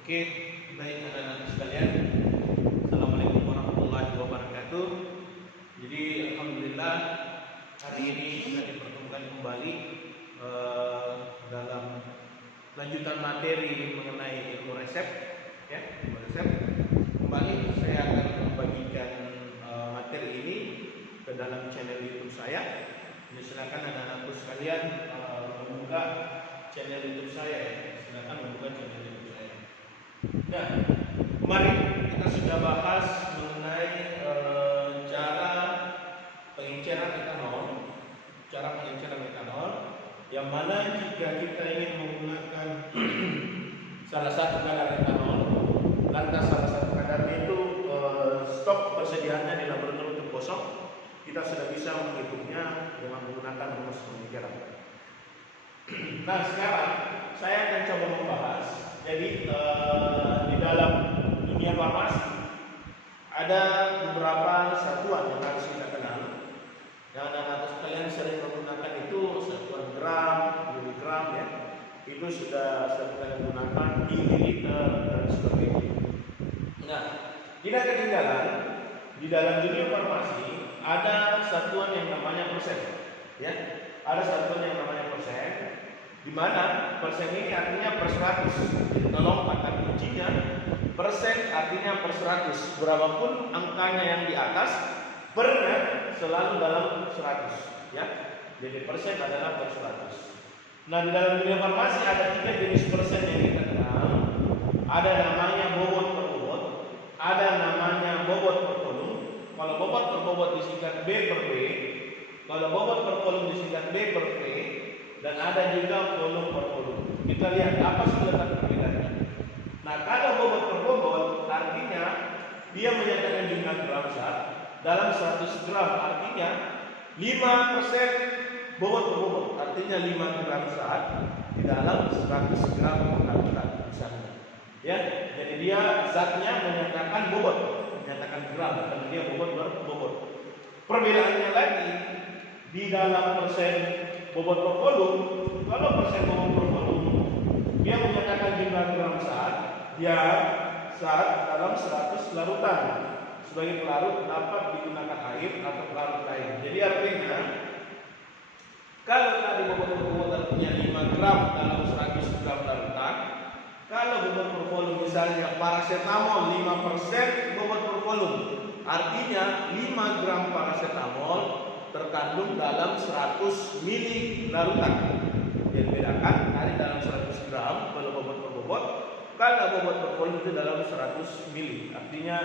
Oke, baik anak-anak sekalian. Assalamualaikum warahmatullahi wabarakatuh. Jadi alhamdulillah hari ini kita dipertemukan kembali dalam lanjutan materi mengenai ilmu resep, ya, ilmu resep. Kembali saya akan membagikan materi ini ke dalam channel YouTube saya. Jadi silakan anak-anakku sekalian membuka channel YouTube saya. Silakan membuka channel YouTube saya. Nah, kemarin kita sudah bahas mengenai cara pengenceran etanol, yang mana jika kita ingin menggunakan salah satu kadar etanol, lantas salah satu kadarnya itu stok persediaannya di laboratorium kosong, kita sudah bisa menghitungnya dengan menggunakan rumus pengenceran. Nah, sekarang saya akan coba membahas. Jadi di dalam dunia farmasi ada beberapa satuan yang harus kita kenal. Yang anak-anak sekalian sering menggunakan itu satuan gram, miligram, ya. Itu sudah sering kalian gunakan, mililiter dan sebagainya. Nah, tidak ketinggalan di dalam dunia farmasi ada satuan yang namanya persen, ya. Ada satuan yang namanya persen, di mana persen ini artinya per 100. Jadi tolong kata kuncinya, persen artinya per 100. Berapapun angkanya yang di atas, pernya selalu dalam 100, ya. Jadi persen adalah per 100. Nah, di dalam dunia farmasi ada 3 jenis persen yang kita kenal. Ada namanya bobot per bobot, ada namanya bobot per volume. Kalau bobot per bobot disingkat B per B, kalau bobot per volume disingkat B per V, dan ada juga volume per volume. Kita lihat apa sih letak perbedaannya. Nah, kalau bobot per bobot artinya dia menyatakan jumlah gram zat dalam 100 gram, artinya 5% bobot per bobot, artinya 5 gram zat di dalam 100 gram larutan misalnya. Ya, jadi dia zatnya menyatakan bobot, menyatakan gram, dan dia bobot per bobot. Perbedaannya lagi di dalam persen bobot per volume. Kalau persen bobot per volume, dia menyatakan jumlah gram zat, dia zat dalam 100 larutan. Sebagai pelarut dapat digunakan air atau pelarut lain. Jadi artinya kalau tadi bobot per bobot artinya 5 gram dalam 100 gram larutan, kalau bobot per volume misalnya paracetamol 5% bobot per volume, artinya 5 gram paracetamol terkandung dalam 100 mili larutan. Yang bedakan tadi dalam 100 gram kalau bobot per bobot, kalau bobot per volume itu dalam 100 mili, artinya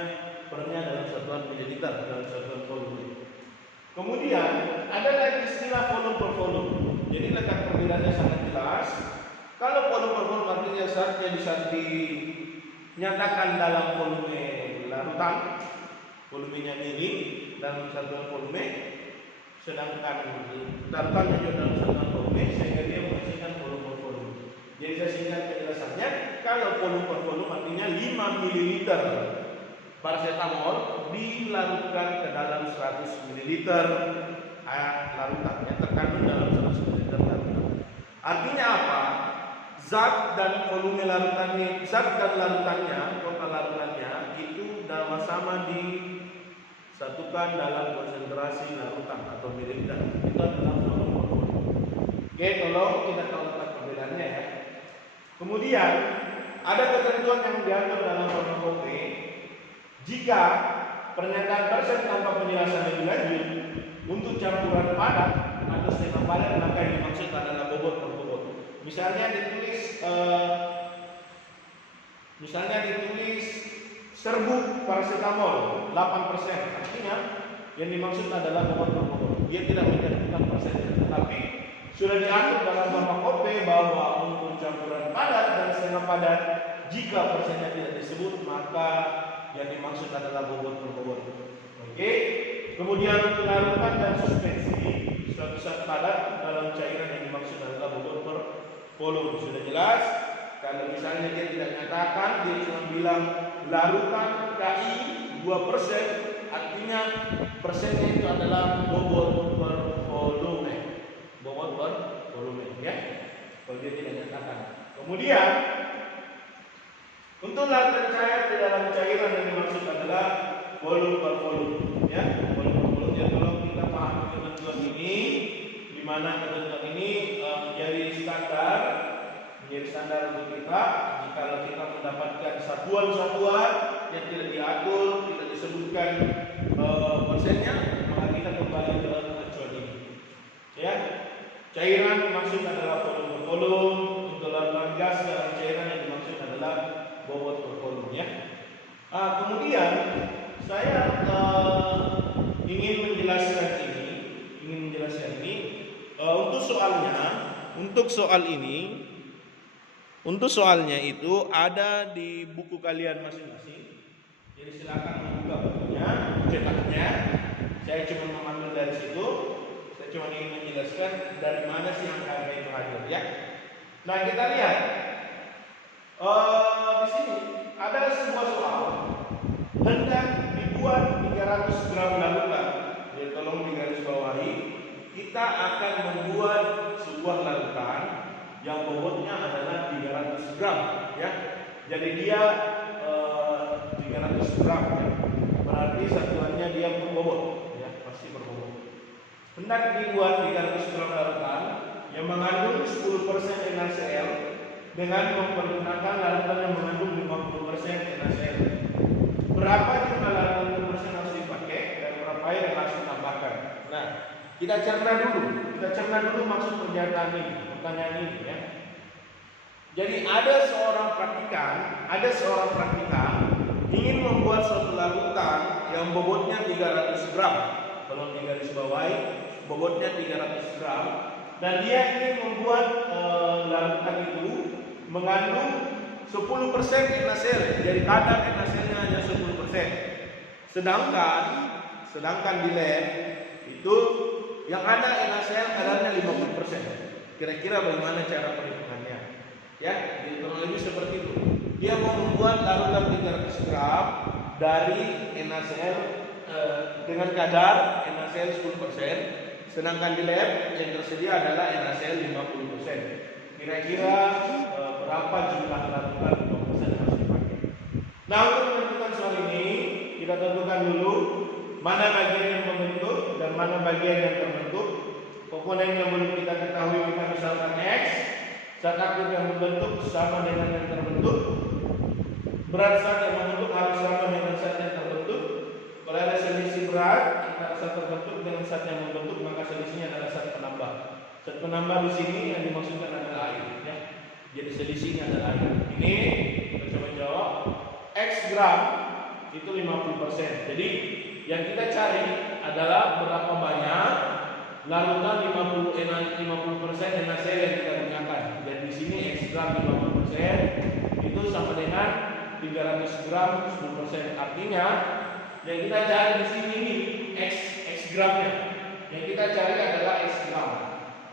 pernya dalam satuan mililiter, dalam satuan volume. Kemudian ada lagi istilah volume per volume. Jadi letak perbedaannya sangat jelas. Kalau volume per volume artinya zatnya bisa dinyatakan dalam volume larutan, volumenya mili dalam satuan volume, sedangkan larutannya juga dalam satuan volume, sehingga dia menghasilkan volume per volume. Jadi saya singkat penjelasannya, kalau volume per volume artinya 5 ml paracetamol dilarutkan ke dalam 100 ml larutan, yang terkandung dalam 100 ml larutan. Artinya apa? Zat dan volume larutannya, zat dan larutannya, total larutannya itu sama disatukan dalam konsentrasi larutan atau mililiter. Itu adalah volume per volume. Oke, tolong kita tahu letak perbedaannya, ya. Kemudian ada ketentuan yang diatur dalam farmakope. Jika pernyataan persen tanpa penjelasan lebih lanjut untuk campuran padat atau setengah padat, maka yang dimaksud adalah bobot per bobot. Misalnya ditulis serbuk paracetamol 8%, artinya yang dimaksud adalah bobot per bobot. Dia tidak menyebutkan persennya, tetapi sudah diatur dalam farmakope bahwa untuk campuran padat dan setengah padat, jika persennya tidak disebut, maka yang dimaksud adalah bobot per bobot. Oke. Kemudian untuk larutan dan suspensi, suatu zat padat dalam cairan yang dimaksud adalah bobot per volume. Sudah jelas. Kalau misalnya dia tidak nyatakan, dia cuma bilang larutan KI 2%, artinya persennya itu adalah bobot per volume. Bobot per volume, ya. Kalau dia tidak nyatakan. Kemudian untuk volume per volume, ya, volume per volume. Jadi kalau kita pahami ketentuan ini, di mana ketentuan ini menjadi standar untuk kita. Jika kita mendapatkan satuan-satuan yang tidak diatur, tidak disebutkan persennya, maka kita kembali ke acuan ini. Ya, cairan dimaksud adalah volume per volume. Untuk larutan gas dalam cairan yang dimaksud adalah bobot per volume, ya. Kemudian saya ingin menjelaskan ini. Untuk soalnya itu ada di buku kalian masing-masing. Jadi silakan membuka bukunya, cetaknya. Saya cuma mengambil dari situ. Saya cuma ingin menjelaskan dari mana sih angka itu hadir, ya. Nah, kita lihat di sini ada sebuah soal. Hendak dibuat 300 gram larutan. Jadi tolong digarisbawahi. Kita akan membuat sebuah larutan yang bobotnya adalah 300 gram, ya. Jadi dia 300 gram, ya. Berarti satuannya dia berbobot, ya, pasti berbobot. Hendak dibuat 300 gram larutan yang mengandung 10% NaCl dengan mempergunakan larutan yang mengandung 50% NaCl. Berapa jumlah larutan persen harus dipakai dan berapa air yang harus ditambahkan? Nah, kita cerna dulu maksud pertanyaan ini, ya. Jadi ada seorang praktikan ingin membuat suatu larutan yang bobotnya 300 gram. Tolong digarisbawahi, bobotnya 300 gram, dan dia ingin membuat larutan itu mengandung 10% NaCl. Jadi kadar NaCl-nya hanya 10%. Sedangkan di lab itu yang ada NaCl kadarnya 50%. Kira-kira bagaimana cara perhitungannya? Ya, jadi kurang lebih seperti itu. Dia mau membuat larutan 300 gram dari NaCl dengan kadar NaCl 10%, sedangkan di lab yang tersedia adalah NaCl 50%. Kira-kira berapa jumlah larutan 50% yang harus dipakai? Nah, untuk menentukan soal ini, kita tentukan dulu mana bagian yang membentuk dan mana bagian yang terbentuk. Komponen yang belum kita ketahui, kita misalkan X. Zat aktif yang membentuk sama dengan yang terbentuk. Berat zat yang membentuk harus sama dengan zat yang terbentuk. Kalau ada selisih berat antara zat terbentuk dengan zat yang membentuk, maka selisihnya adalah zat penambah. Zat penambah di sini yang dimaksudkan adalah air, ya. Jadi selisihnya adalah air. Ini kita coba jawab. X gram itu 50%. Jadi yang kita cari adalah berapa banyak larutan 50% NaCl yang kita gunakan. Dan di sini X gram 50% itu sama dengan 300 gram 10%. Artinya yang kita cari di sini ini X gramnya. Yang kita cari adalah X gram.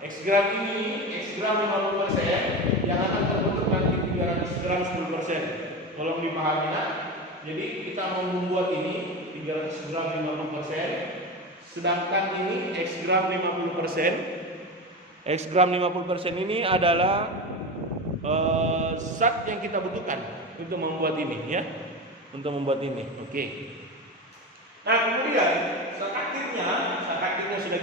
X gram ini X gram 50% yang akan terbentuk nanti 300 gram 10%. Tolong dipahami, nah. Jadi kita mau membuat ini 300 gram 50%. Sedangkan ini X gram 50%. X gram 50% ini adalah zat yang kita butuhkan untuk membuat ini, ya. Untuk membuat ini. Oke. Nah, kemudian zat aktifnya sudah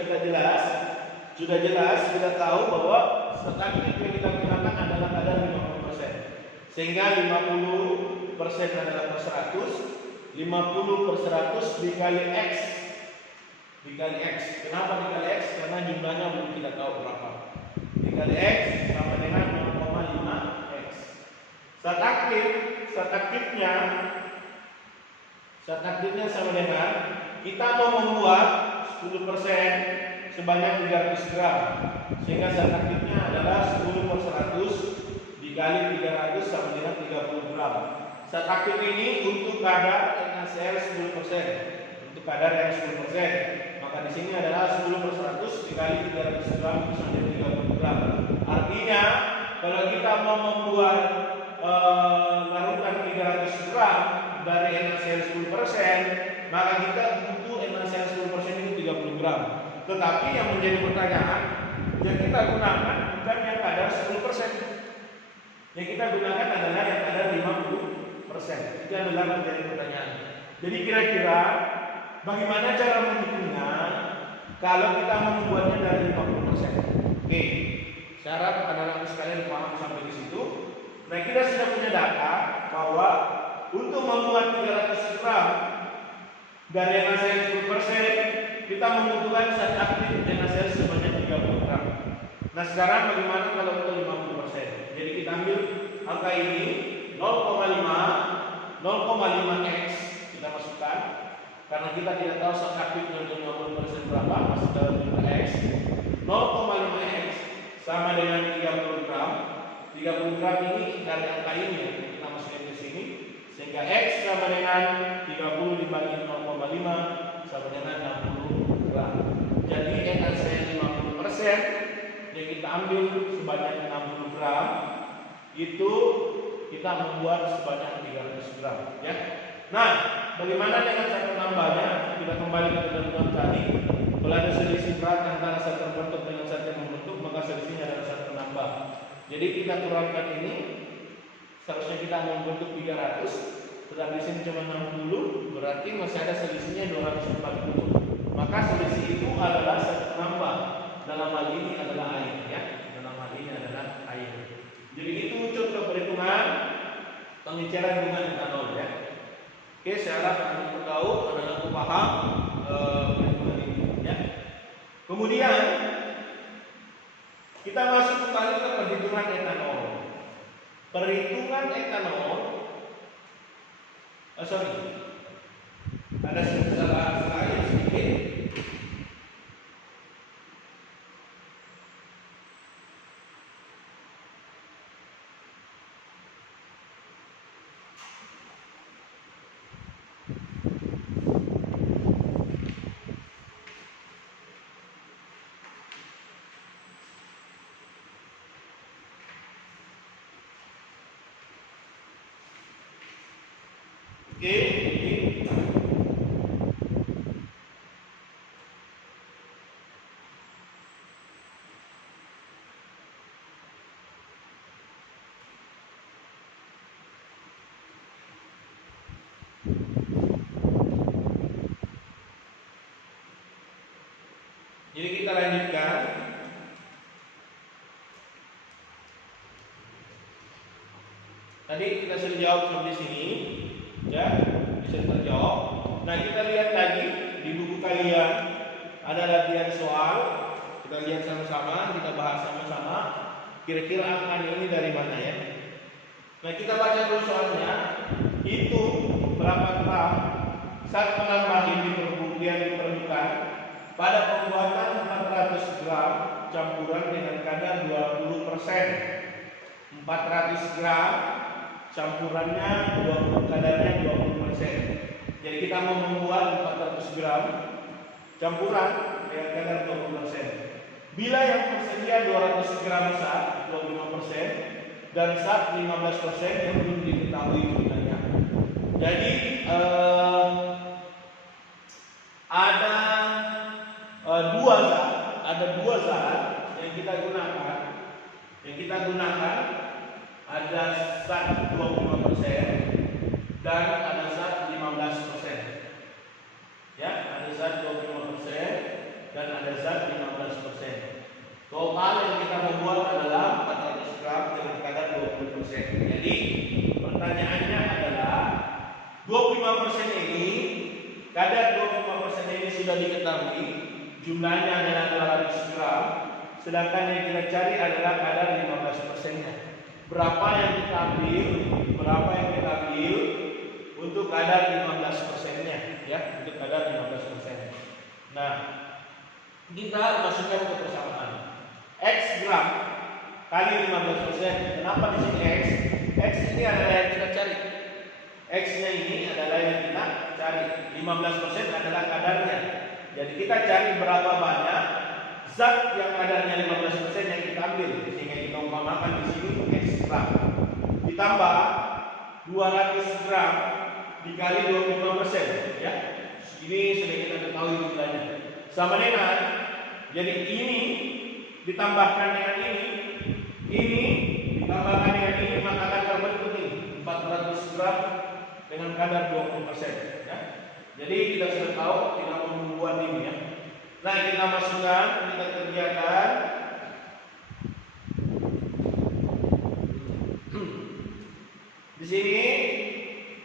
kita sudah tahu bahwa zat aktif yang kita gunakan adalah kadar 50%. Sehingga 50% adalah per 100, 50 per 100 dikali X. Kenapa dikali X? Karena jumlahnya belum kita tahu berapa. Dikali X sama dengan 0,5 X. Zat aktifnya sama dengan kita mau membuat 10% sebanyak 300 gram. Sehingga zat aktifnya adalah 10 per 100 dikali 300 sama dengan 30 gram. Zat aktif ini untuk kadar NaCl 10%. Untuk kadar yang 10%. Maka di sini adalah 10 per 100 dikali 300 gram sama dengan 30 gram. Artinya kalau kita mau membuat larutan 300 gram dari NaCl 10%, maka kita butuh NaCl 10% itu 30 gram. Tetapi yang menjadi pertanyaan, yang kita gunakan bukan yang kadar 10%. Yang kita gunakan adalah yang kadar 50%. Itu adalah menjadi pertanyaan. Jadi kira-kira bagaimana cara menghitungnya kalau kita membuatnya dari 50%? Oke, saya harap anak-anak sekalian paham sampai di situ. Nah, kita sudah punya data bahwa untuk membuat 300 gram dari NaCl 10%, kita membutuhkan zat aktif NaCl sebanyak 30 gram. Nah, sekarang bagaimana kalau untuk 50%? Jadi kita ambil angka ini 0,5x kita masukkan, karena kita tidak tahu zat aktifnya untuk 50% berapa, masuk dalam jumlah x. 0,5x sama dengan 30 gram. 30 gram ini dari angka ini ya, kita masukin ke sini, sehingga x sama dengan 30 dibagi 0,5 sama dengan 60 gram. Jadi NaCl 50% yang kita ambil sebanyak 60 gram itu kita membuat sebanyak 300 gram ya. Nah, bagaimana dengan zat penambahnya? Kita kembali ke ketentuan tadi. Kalau ada selisih berat antara zat terbentuk dengan zat yang membentuk, maka selisihnya adalah zat penambah. Jadi kita kurangkan ini, seharusnya kita membentuk 300, sedang di sini cuma 60, berarti masih ada selisihnya 240. Maka selisih itu adalah zat penambah. Dalam hal ini adalah air ya. Dalam hal ini adalah air. Jadi itu contoh perhitungan pengecaran hubungan etanol ya. Oke, saya harap teman-teman tahu, teman-teman paham perhitungan ini ya. Kemudian kita masuk kembali ke perhitungan etanol. Perhitungan etanol, ada salah slide sedikit. Oke, jadi kita lanjutkan. Tadi kita sudah jawab sampai sini, ya, bisa terjawab. Nah, kita lihat lagi di buku kalian ada latihan soal. Kita lihat sama-sama, kita bahas sama-sama. Kira-kira angka ini dari mana ya? Nah, kita baca dulu soalnya. Hitung berapa gram zat penambah yang diperlukan pada pembuatan 400 gram campuran dengan kadar 20%. 400 gram campurannya kadarnya 20%. Jadi kita mau membuat 400 gram campuran dengan kadar 20%. Bila yang tersedia 200 gram zat 25% dan zat 15% yang belum diketahui jumlahnya. Jadi ada dua zat yang kita gunakan. Ada zat 25% dan ada zat 15%. Ya, ada zat 25% dan ada zat 15%. Total yang kita membuat adalah 400 gram dengan kadar 20%. Jadi pertanyaannya adalah 25% ini, kadar 25% ini sudah diketahui, jumlahnya adalah 200 gram, sedangkan yang kita cari adalah kadar 15%-nya. Berapa yang kita ambil untuk kadar 15%-nya ya, untuk kadar 15%. Nah, kita masukkan ke persamaan. X gram kali 15%. Kenapa di sini X? X ini adalah yang kita cari. X-nya ini adalah yang kita cari. 15% adalah kadarnya. Jadi kita cari berapa banyak zat yang kadarnya 15% yang kita ambil, sehingga kita umpamakan di sini X gram ditambah 200 gram dikali 25% ya. Ini sudah kita ketahui jumlahnya. Sama dengan, jadi ini ditambahkan dengan ini ditambahkan dengan ini, maka akan terbentuk ini 400 gram dengan kadar 20% ya. Jadi kita sudah tahu tidak membuat ini ya. Nah, kita masukkan, kita kerjakan. Di sini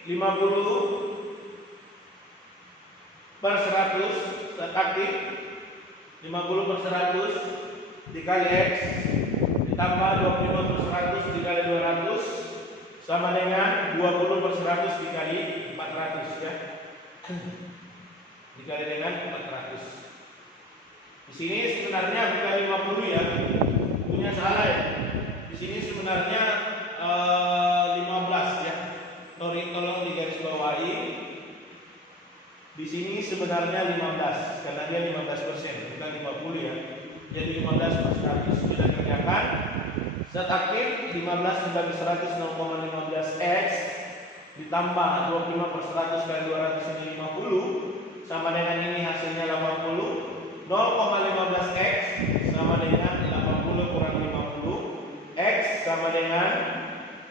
50 per 100 aktif, 50 per 100 dikali X ditambah 25 per 100 dikali 200 sama dengan 20 per 100 dikali 400 ya. Dikali dengan 400. Di sini sebenarnya bukan 50 ya. Punya salah ya. Di sini sebenarnya 15 ya. Tolong digarisbawahi. Di sini sebenarnya 15 karena dia 15%, bukan 50 ya. Jadi 15 per 100 kita kerjakan. Zat aktif 15 dibagi 100 0,15 X ditambah 25 per 100 kali 200 ini 50 sama dengan ini hasilnya 80. 0,15 X sama dengan 80 kurang 50 X sama dengan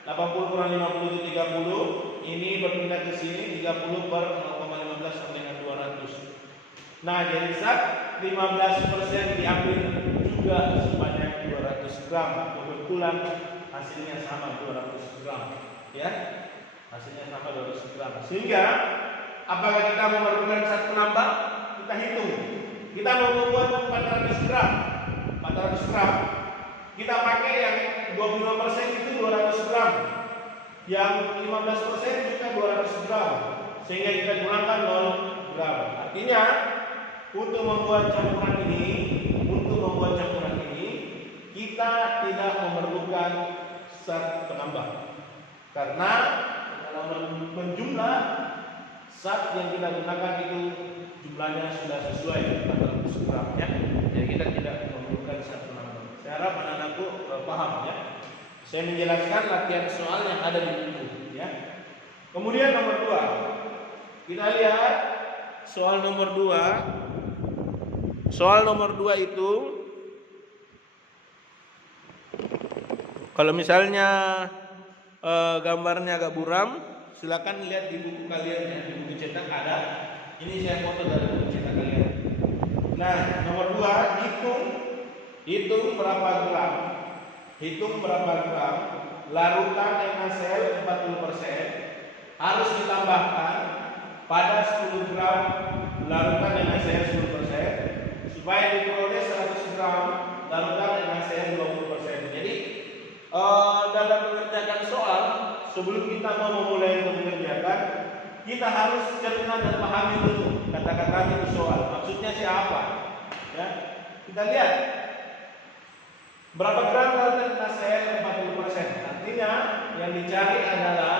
80 kurang 50 itu 30. Ini berpindah ke sini 30 per 0,15 sama dengan 200. Nah, jadi zat 15% diambil juga sebanyak 200 gram. Kebetulan hasilnya sama 200 gram ya. Hasilnya sama 200 gram. Sehingga apakah kita memerlukan zat penambah? Kita hitung. Kita mau membuat 400 gram. 400 gram. Kita pakai yang 25% itu 200 gram. Yang 15% juga 200 gram. Sehingga kita kurangkan 0 gram. Artinya untuk membuat campuran ini kita tidak memerlukan zat penambah. Karena dalam menjumlah zat yang kita gunakan itu jumlahnya sudah sesuai 400 gram ya. Jadi kita tidak memerlukan zat penambah. Saya harap anak-anakku paham ya. Saya menjelaskan latihan soal yang ada di buku ya. Kemudian nomor 2. Kita lihat soal nomor 2. Soal nomor 2 itu kalau misalnya gambarnya agak buram, silakan lihat di buku kalian ya, di buku cetak ada. Ini saya foto dari buku cetak kalian. Nah, nomor 2 hitung berapa gram. Hitung berapa gram larutan NaCl 40% harus ditambahkan pada 10 gram larutan NaCl 10% supaya diperoleh 100 gram larutan NaCl 20%. Jadi dalam mengerjakan soal, sebelum kita mau memulai untuk mengerjakan, kita harus cerna dan pahami dulu kata-kata itu soal. Maksudnya siapa? Ya, kita lihat berapa gram larutan NaCl 40%. Artinya yang dicari adalah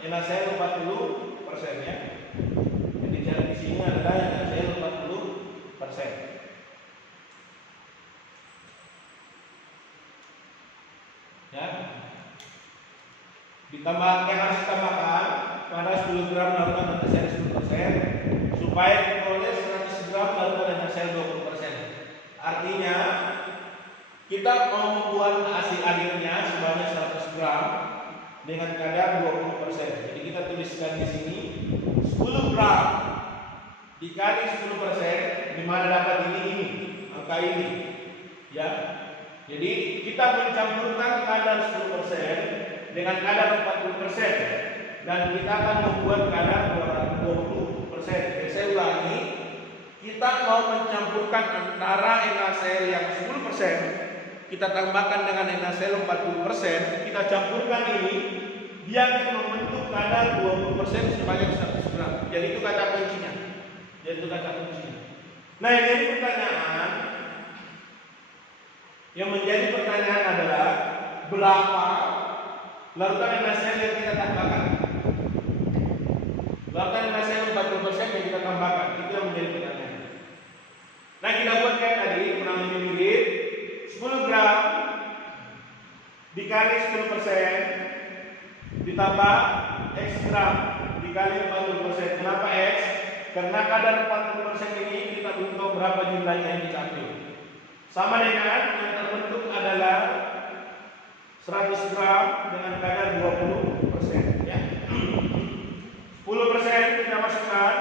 NaCl 40% ya. Yang dicari di sini adalah NaCl 40%. Ya. Ditambah yang harus ditambahkan pada 10 gram larutan NaCl 10% supaya diperoleh 100 gram larutan NaCl 20%. Artinya kita mau membuat hasil akhirnya sebanyak 100 gram dengan kadar 20%. Jadi kita tuliskan di sini 10 gram dikali 10%, di mana dapat ini angka ini. Ya. Jadi kita mencampurkan kadar 10% dengan kadar 40% dan kita akan membuat kadar 20%. Jadi saya ulangi, kita mau mencampurkan antara NaCl yang 10%, kita tambahkan dengan NaCl 40%, kita campurkan ini, dia akan membentuk kadar 20% sebanyak 100 gram. Jadi itu kata kuncinya. Nah, yang menjadi pertanyaan adalah berapa larutan NaCl yang kita tambahkan? Larutan NaCl 40% yang kita tambahkan, itu yang menjadi pertanyaan. Nah, kita buat kayak tadi, kurang lebih mirip. 10 gram dikali 10% ditambah X gram dikali 40%. Kenapa X? Karena kadar 40% ini kita bentuk berapa jumlahnya yang kita ambil. Sama dengan yang terbentuk adalah 100 gram dengan kadar 20% ya. 10% kita masukkan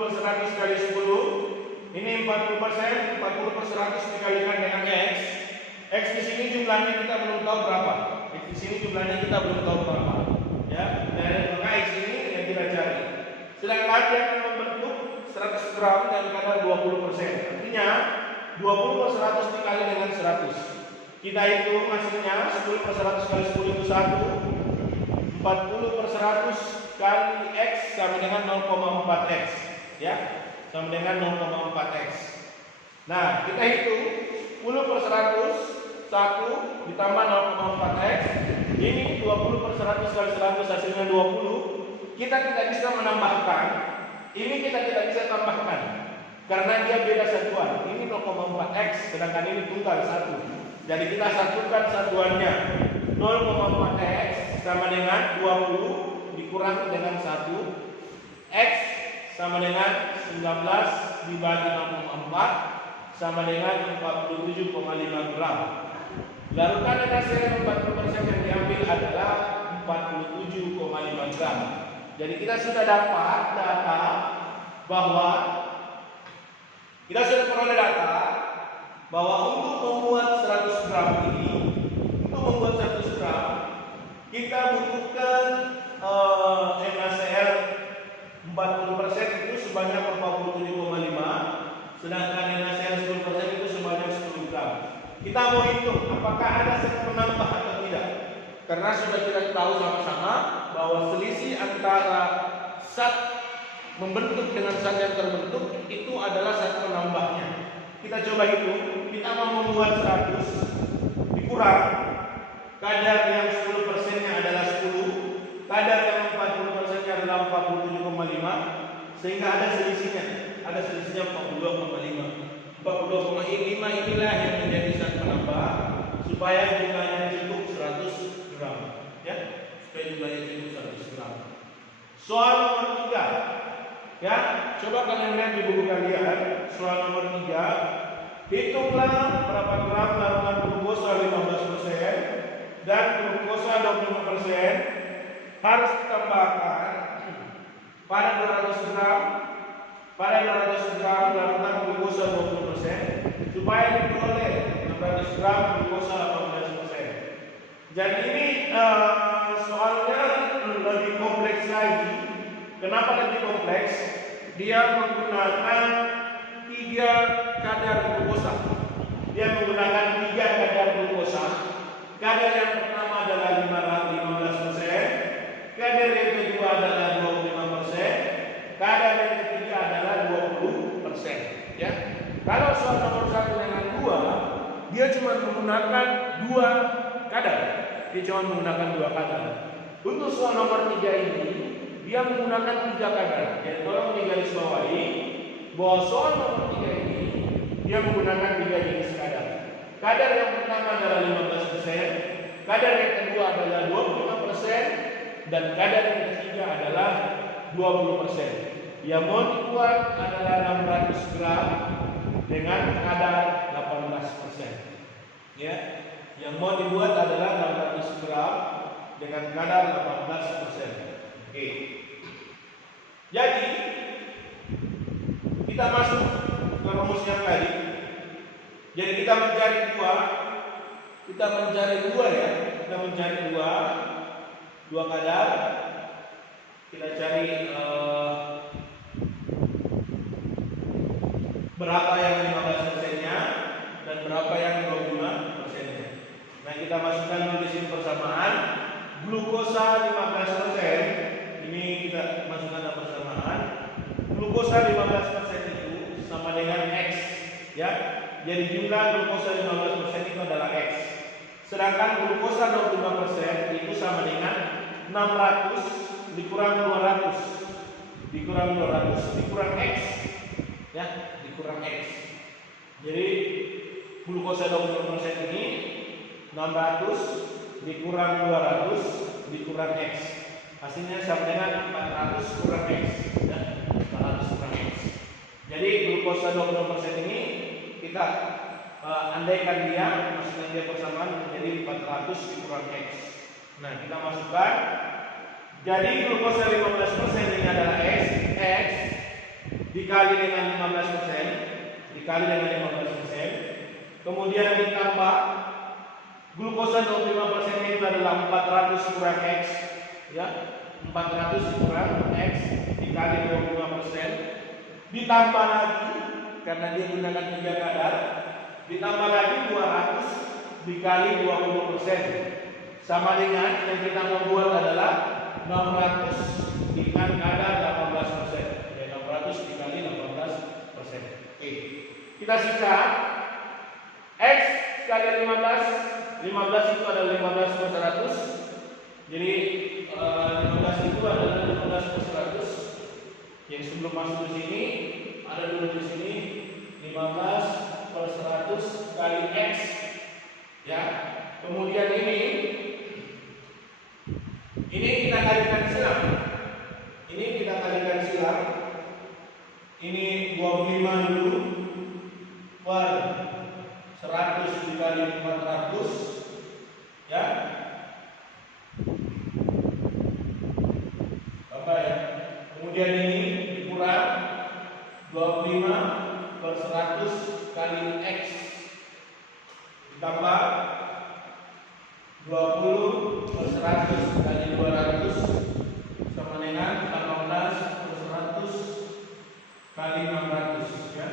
per 100 kali 10. Ini 40%, 40 per 100 dikalikan dengan X. X di sini jumlahnya kita belum tahu berapa. X di sini jumlahnya kita belum tahu berapa. Ya, dan maka X ini yang kita cari. Sedangkan dia akan membentuk 100 gram dan kadar 20%. Artinya 20 per 100 dikali dengan 100. Kita hitung hasilnya 10 per 100 kali 10 itu 1. 40 per 100 kali X sama dengan 0,4X. Ya, sama dengan 0,4X. Nah, kita hitung 10 per 100 1 ditambah 0,4X. Ini 20 per 100 kali 100 hasilnya 20. Kita tidak bisa menambahkan. Ini kita tidak bisa tambahkan karena dia beda satuan. Ini 0,4X sedangkan ini tunggal 1. Jadi kita satukan satuannya. 0,4X sama dengan 20 dikurang dengan 1. X sama dengan 19 dibagi 0,4 sama dengan 47,5 gram. Larutan NaCl 40% yang diambil adalah 47,5 gram. Jadi kita sudah dapat data bahwa untuk membuat 100 gram ini, kita butuhkan NaCl 40% itu sebanyak 47,5, sedangkan NaCl 10% itu sebanyak 10 gram. Kita mau hitung apakah ada zat penambah atau tidak. Karena sudah kita tahu sama-sama bahwa selisih antara zat membentuk dengan zat yang terbentuk itu adalah zat penambahnya. Kita coba hitung. Kita mau membuat 100 dikurang kadar yang 10%-nya adalah 10, kadar yang 40%-nya adalah 47,5, sehingga ada selisihnya 42,5. 42,5 inilah yang menjadi zat penambah supaya jumlahnya cukup 100 gram. Ya, supaya jumlahnya cukup 100 gram. Soal nomor 3. Ya, coba kalian lihat di buku kalian. Soal nomor 3. Hitunglah berapa gram larutan glukosa 15% dan glukosa 25% harus ditambahkan pada 200 gram larutan glukosa 20% supaya diperoleh 600 gram glukosa 18%. Jadi ini soalnya lebih kompleks lagi. Kenapa lebih kompleks? Dia menggunakan 3 kadar glukosa. Kadar yang pertama adalah 15%, kadar yang kedua adalah 25%, kadar yang ketiga adalah 20%. Ya. Kalau soal nomor 1 dengan 2, dia cuma menggunakan 2 kadar. Untuk soal nomor 3 ini, dia menggunakan 3 kadar. Jadi tolong digarisbawahi bahwa soal nomor 3 ini dia menggunakan 3 jenis kadar. Kadar yang pertama adalah 15%, kadar yang kedua adalah 25%, dan kadar yang ketiga adalah 20%. Yang mau dibuat adalah 600 gram dengan kadar 18%. Ya, yang mau dibuat adalah 600 gram dengan kadar 18%. Oke. Jadi kita masuk ke rumus yang tadi. Jadi kita mencari dua kadar. Kita cari berapa yang 15%-nya dan berapa yang 25%-nya. Nah, kita masukkan dulu di sini persamaan. Glukosa 15%, ini kita masukkan dalam persamaan. Glukosa 15% itu sama dengan X, ya. Jadi jumlah glukosa 15% itu adalah X. Sedangkan glukosa 25% itu sama dengan 600 dikurang 200 dikurang X, ya, dikurang X. Jadi glukosa 25% ini 600 dikurang 200 dikurang X. Hasilnya sama dengan 400 kurang X, ya, 400 kurang X. Jadi glukosa 25% ini kita andaikan dia, masukkan dia persamaan menjadi 400 dikurang X. Nah, kita masukkan. Jadi glukosa 15% ini adalah X dikali dengan 15%, dikali dengan 15%, kemudian ditambah glukosa 25% itu adalah 400 kurang X, ya, 400 kurang X dikali 25%, ditambah lagi karena dia gunakan 3 kadar, ditambah lagi 200 dikali 20%, sama dengan yang kita mau buat adalah 600 dengan kadar 18%, ya, 600 dikali 18%. Oke, kita sikat X kali 15 itu adalah 15 per 100. Jadi 15 itu adalah 15 per 100. Yang sebelum masuk ke sini ada dulu di sini 15 per 100 kali X, ya. Kemudian ini kita kalikan silang. Ini kita kalikan silang. Ini 25 dulu per 100 dikali 400, ya. Apa ya? Kemudian ini dikurang 25 per 100 kali X ditambah 20 per 100 kali 200 sama dengan 18 per 100 kali 600, ya.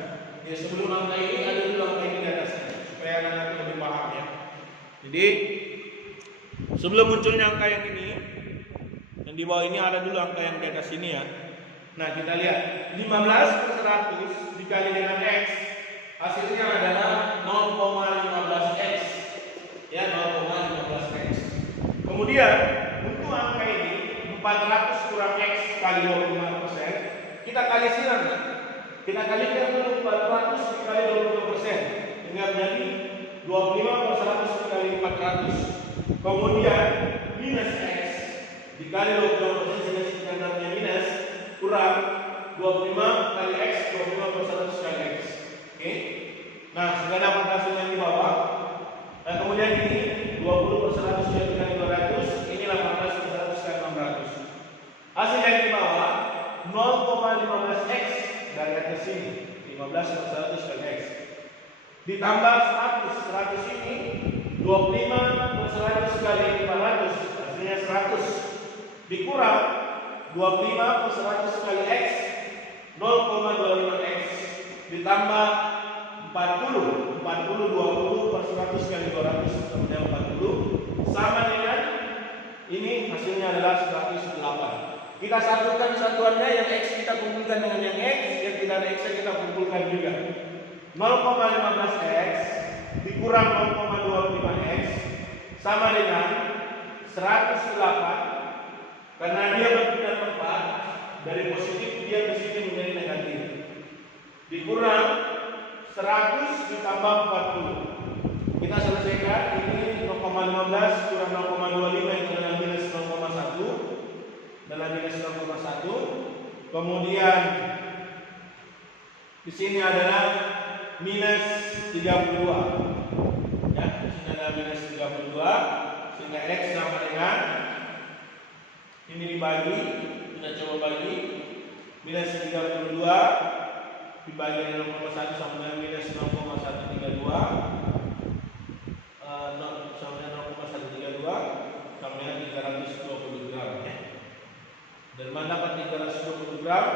Ya, sebelum angka ini ada dulu angka ini di atasnya supaya anak-anak lebih paham, ya. Jadi sebelum munculnya angka yang ini dan di bawah ini ada dulu angka yang di atas ini, ya. Nah, kita lihat 15 per 100 dikali dengan X hasilnya adalah 0,15X, ya, 0,15X. Kemudian untuk angka ini 400 kurang X kali 25%, kita kali silang, ya. Kita kalikan dulu 400 dikali 20% hingga menjadi 25 per 100 dikali 400. Kemudian minus X dikali 20% sehingga standarnya minus kurang 25 kali X, 25 per 100 kali X. Oke. Nah, sudah dapat hasilnya di bawah. Dan kemudian ini 20 per 100 dikali 200, ini 18 per 100 kali 600. Hasil yang di bawah 0,15X dari atas sini, 15 per 100 kali X. Ditambah 100 ini 25 per 100 kali 400, hasilnya 100. Dikurang 25 per 100 kali X, 0,25X. Ditambah 40 20 per 100 kali 200 sama dengan 40, sama dengan ini hasilnya adalah 108. Kita satukan satuannya, yang X kita kumpulkan dengan yang X, yang tidak ada X kita kumpulkan juga. 0,15X dikurang 0,25X sama dengan 108. Karena dia berpindah tempat dari positif dia ke sini menjadi negatif. Dikurang 100 ditambah 40. Kita selesaikan, ini 0,15 kurang 0,25 itu adalah minus 0,1. Dalam minus 0,1. Kemudian di sini adalah minus 32. Ya, di sini adalah minus 32 sehingga X sama dengan ini dibagi, kita coba bagi minus 32 dibagi dengan 0,1 sama dengan minus 0,132 sama dengan 0,132 sama dengan 320 gram, ya. Dari mana dapat 320 gram?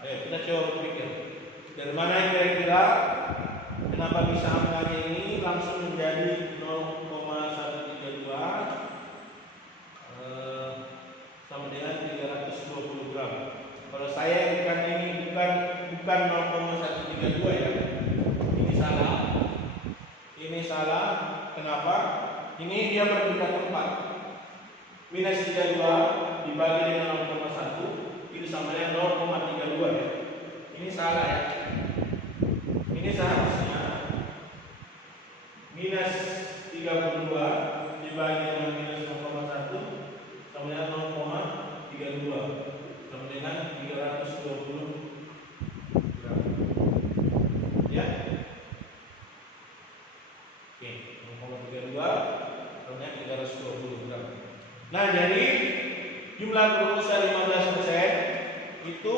Ayo kita coba berpikir. Dari mana yang kira-kira kenapa bisa angkanya ini langsung menjadi 0,132 sama dengan 320 gram. Kalau saya bukan ini bukan 0,132, ya. Ini salah. Ini salah. Kenapa? Ini dia berpindah tempat. Minus 32 dibagi dengan 0,1 itu sama dengan 0,32, ya. Ini salah, ya. Ini seharusnya minus 32 dibagi dengan minus 0,1 sama dengan 0,32 sama dengan 320 gram, ya. Oke, 0,32 sama dengan 320 gram. Nah, jadi jumlah glukosa 15% itu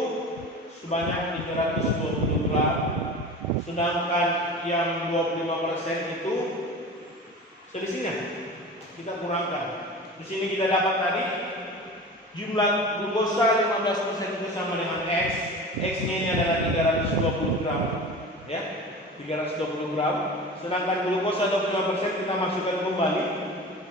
sebanyak 320 gram. Sedangkan yang 25% itu selisihnya kita kurangkan. Di sini kita dapat tadi jumlah glukosa 15% itu sama dengan X. X-nya ini adalah 320 gram. Ya, 320 gram. Sedangkan glukosa 25% kita masukkan kembali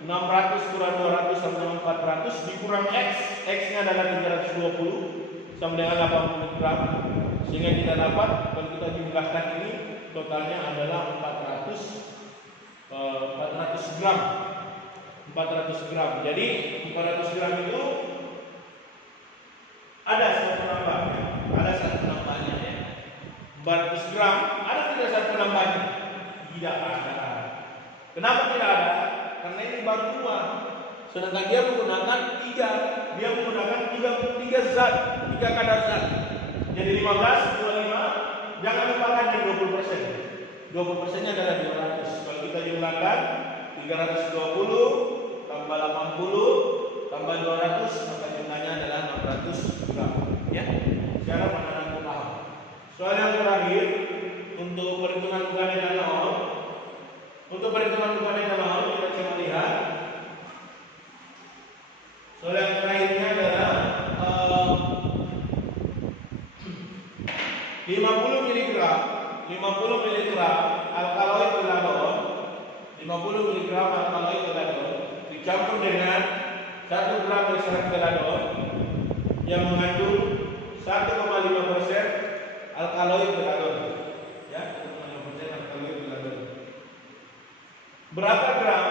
600 kurang 200 sama dengan 400 dikurang X. X-nya adalah 320 sama dengan 80 gram. Sehingga kita dapat kalau kita jumlahkan ini totalnya adalah 400 gram. 400 gram. Jadi 400 gram itu ada satu penambahnya. Ada satu penambahnya ya. 400 gram ada tidak satu penambahnya? Tidak ada. Kenapa tidak ada? Karena ini baru 2. Sedangkan dia menggunakan 3. Dia menggunakan 3 zat, 3 kadar zat. Jadi 15, 25, jangan lupakan yang 20%. 20%-nya adalah 200. Kalau kita jumlahkan 320 tambah 80 tambah 200 maka jumlahnya adalah 600 gram. Ya, secara pandangan paham. Soal yang terakhir untuk perhitungan bukan etanol. Untuk perhitungan bukan etanol kita coba lihat. Soal yang terakhirnya adalah 50 mg alkaloid peladon, 50 mg alkaloid peladon dicampur dengan 1 gram ekstrak peladon yang mengandung 1,5% alkaloid peladon. Ya, 1,5% alkaloid peladon. Berapa gram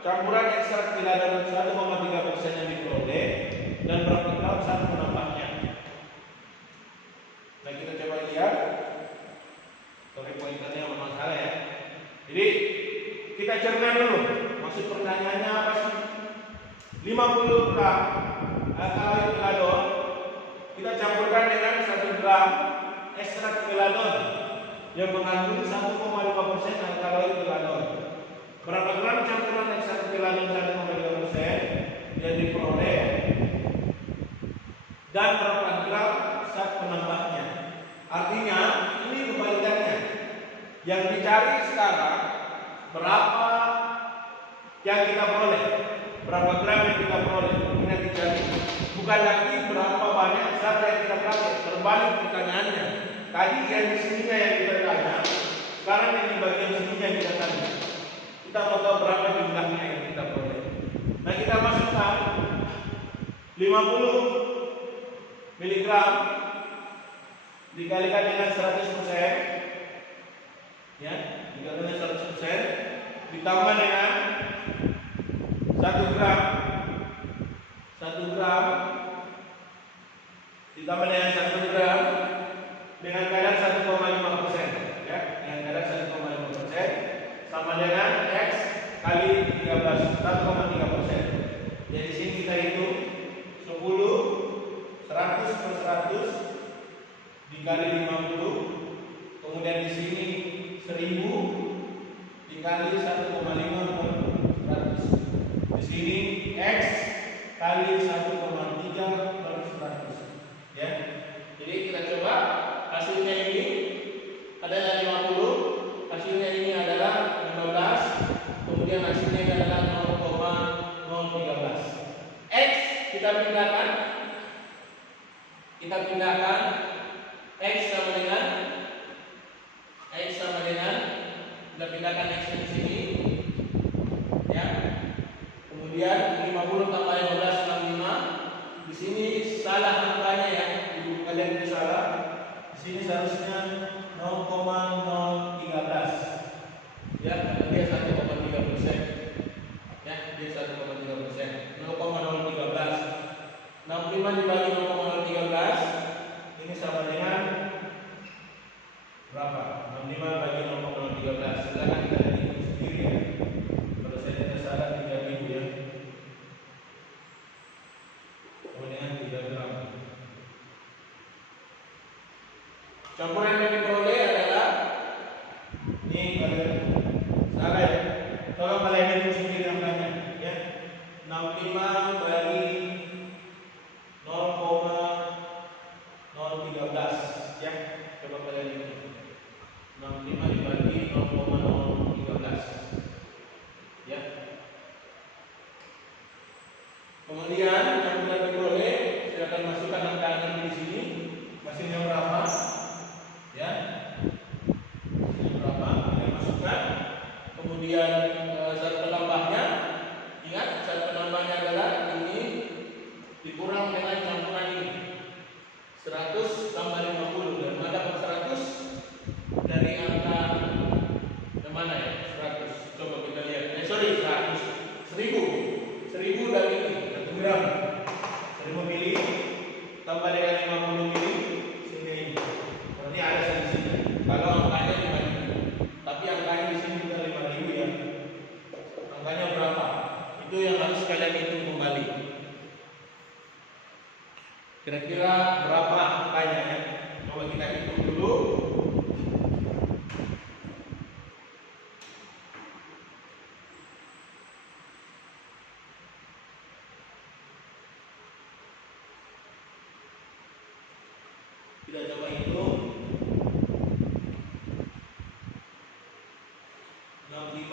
campuran ekstrak peladon 1,3% yang diperoleh dan berapa gram satu penambahnya? Nah, kita coba lihat. Sorry, pointernya memang salah ya. Jadi kita cerna dulu. Maksud pertanyaannya apa sih? 50 gram alkaloid peladon kita campurkan dengan 1 gram ekstrak peladon yang mengandung 1,5% alkaloid peladon. Berapa gram campuran ekstrak peladon 1,5% yang diperoleh dan berapa gram zat penambahnya? Artinya ini kebalikannya. Yang dicari sekarang berapa yang kita peroleh, berapa gram yang kita peroleh. Ini yang dicari. Bukan lagi berapa banyak zat yang kita pakai. Terbalik pertanyaannya. Tadi yang di sininya yang kita tanya, sekarang yang di bagian sininya yang kita tanya. Kita mau tahu berapa jumlahnya yang kita peroleh. Nah, kita masukkan 50 mg dikalikan dengan 100%, ya, dikalikan dengan 100%, ditambah dengan 1 gram, ditambah dengan 1 gram dengan kadar 1,5%, ya, dengan kadar 1,5% sama dengan X kali 13, 1,3%. Jadi sini kita hitung 10, 100 per 100 dikali 50, kemudian di sini 1000 dikali 1,5 per 100. Di sini X kali 1,3 per 100. Ya. Jadi kita coba hasilnya ini adalah 50, hasilnya ini adalah 15, kemudian hasilnya ini adalah 0,013. X kita pindahkan X sama dengan kita pindahkan X di sini, ya. Kemudian 50 tambah 15 65. Di sini salah angkanya ya, ibu kalian ini salah. Di sini seharusnya 0,013. Ya, karena dia 1,3%. Ya, dia 1,3%. 0,013. 65 dibagi 0,013 ini sama dengan berapa? 65 bagi 0,013. Silakan kita hitung sendiri ya. Kalau saya tidak salah 3.000 ya. Kemudian 3 gram. Campuran yang diperoleh adalah ini kalian salah ya. Tolong kalian hitung sendiri angkanya ya. 65 bagi 0,013. Kira-kira berapa angkanya ya? Coba kita hitung dulu. Kita coba hitung. 65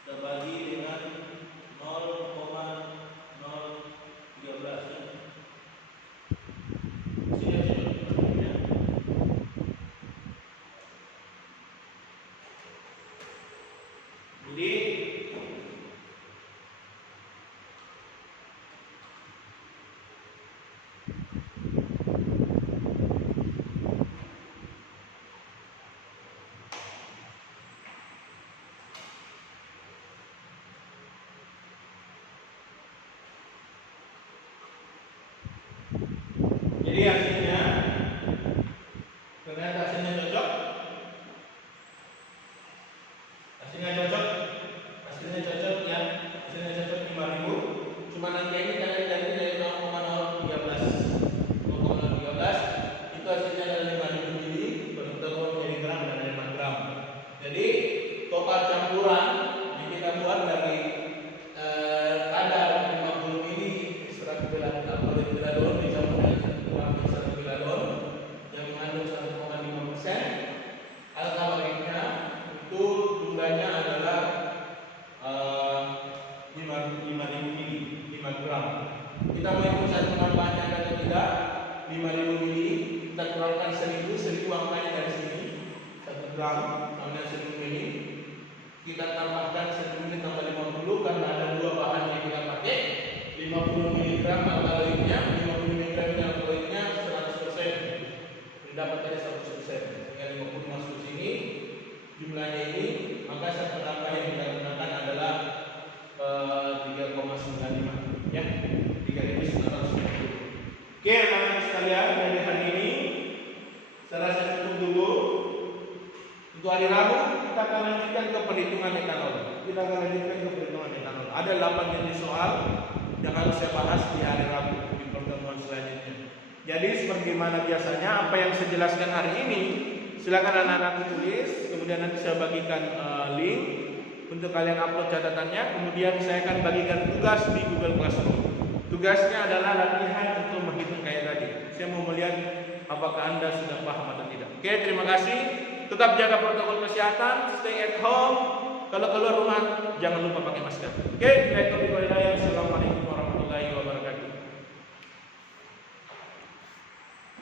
kita bagi dengan 0,013 ya. Sini aja ya. Jadi hasilnya ternyata hasilnya cocok. Hasilnya cocok ya. Hasilnya cocok 5.000. Cuma nanti ini jangan dari 0,013. 0,013 itu hasilnya adalah 5.000 mili berubah menjadi gram dan 5 gram. Jadi total campuran yang kita buat dari kadar 50 mili ekstrak beladon dicampur dengan 1 gram ekstrak beladon yang mengandung 1,5%. Alkaloidnya itu jumlahnya adalah 5.000 mili, 5 gram. Kita mau hitung satu penambahannya atau tidak? 5.000 mili kita kurangkan 1.000 angkanya dari sini 1 gram sama 1.000 mili. Kita tambahkan 1 mili tambah 50 karena ada dua bahan yang kita pakai. 50 mg alkaloidnya, 50 mg alkaloidnya 100%. Dapat dari 100%. Tinggal 50 masuk ke sini. Jumlahnya ini, maka zat penambah yang kita gunakan adalah 3,95 ya. 3.990. Oke, teman-teman sekalian, dari hari ini saya rasa cukup dulu. Untuk hari Rabu kita akan lanjutkan ke perhitungan etanol. Ada 8 jenis soal yang harus saya bahas di hari Rabu di pertemuan selanjutnya. Jadi sebagaimana biasanya apa yang saya jelaskan hari ini silakan anak-anak tulis, kemudian nanti saya bagikan link untuk kalian upload catatannya. Kemudian saya akan bagikan tugas di Google Classroom. Tugasnya adalah latihan untuk menghitung kayak tadi. Saya mau melihat apakah Anda sudah paham atau tidak. Oke, terima kasih. Tetap jaga protokol kesehatan, stay at home. Kalau keluar rumah jangan lupa pakai masker. Oke, assalamualaikum.